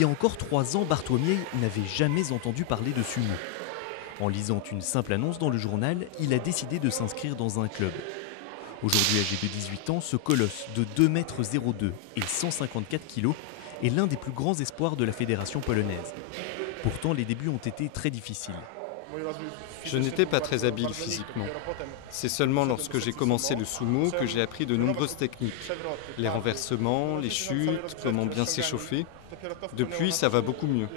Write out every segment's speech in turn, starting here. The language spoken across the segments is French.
Il y a encore 3 ans, Bartłomiej n'avait jamais entendu parler de sumo. En lisant une simple annonce dans le journal, il a décidé de s'inscrire dans un club. Aujourd'hui âgé de 18 ans, ce colosse de 2,02 m et 154 kg est l'un des plus grands espoirs de la fédération polonaise. Pourtant, les débuts ont été très difficiles. Je n'étais pas très habile physiquement. C'est seulement lorsque j'ai commencé le sumo que j'ai appris de nombreuses techniques. Les renversements, les chutes, comment bien s'échauffer. Depuis, ça va beaucoup mieux.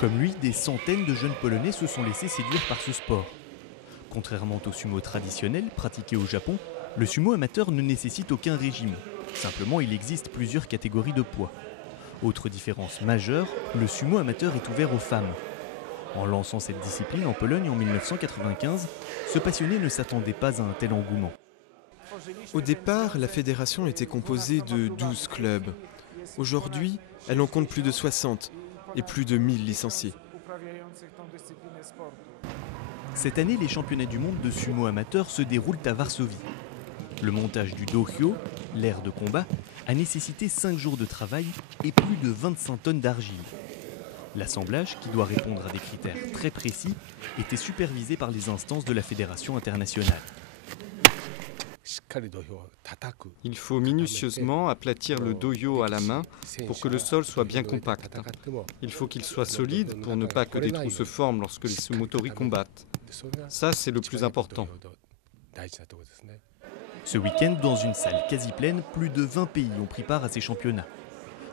Comme lui, des centaines de jeunes Polonais se sont laissés séduire par ce sport. Contrairement au sumo traditionnel pratiqué au Japon, le sumo amateur ne nécessite aucun régime. Simplement, il existe plusieurs catégories de poids. Autre différence majeure, le sumo amateur est ouvert aux femmes. En lançant cette discipline en Pologne en 1995, ce passionné ne s'attendait pas à un tel engouement. Au départ, la fédération était composée de 12 clubs. Aujourd'hui, elle en compte plus de 60 et plus de 1000 licenciés. Cette année, les championnats du monde de sumo amateur se déroulent à Varsovie. Le montage du dohyo, l'aire de combat, a nécessité 5 jours de travail et plus de 25 tonnes d'argile. L'assemblage, qui doit répondre à des critères très précis, était supervisé par les instances de la fédération internationale. Il faut minutieusement aplatir le dohyo à la main pour que le sol soit bien compact. Il faut qu'il soit solide pour ne pas que des trous se forment lorsque les sumotori combattent. Ça, c'est le plus important. Ce week-end, dans une salle quasi pleine, plus de 20 pays ont pris part à ces championnats.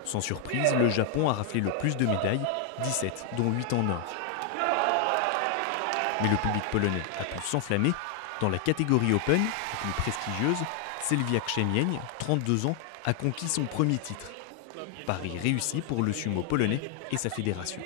Sans surprise, le Japon a raflé le plus de médailles, 17, dont 8 en or. Mais le public polonais a pu s'enflammer. Dans la catégorie Open, la plus prestigieuse, Sylwia Krzemień, 32 ans, a conquis son premier titre. Pari réussi pour le sumo polonais et sa fédération.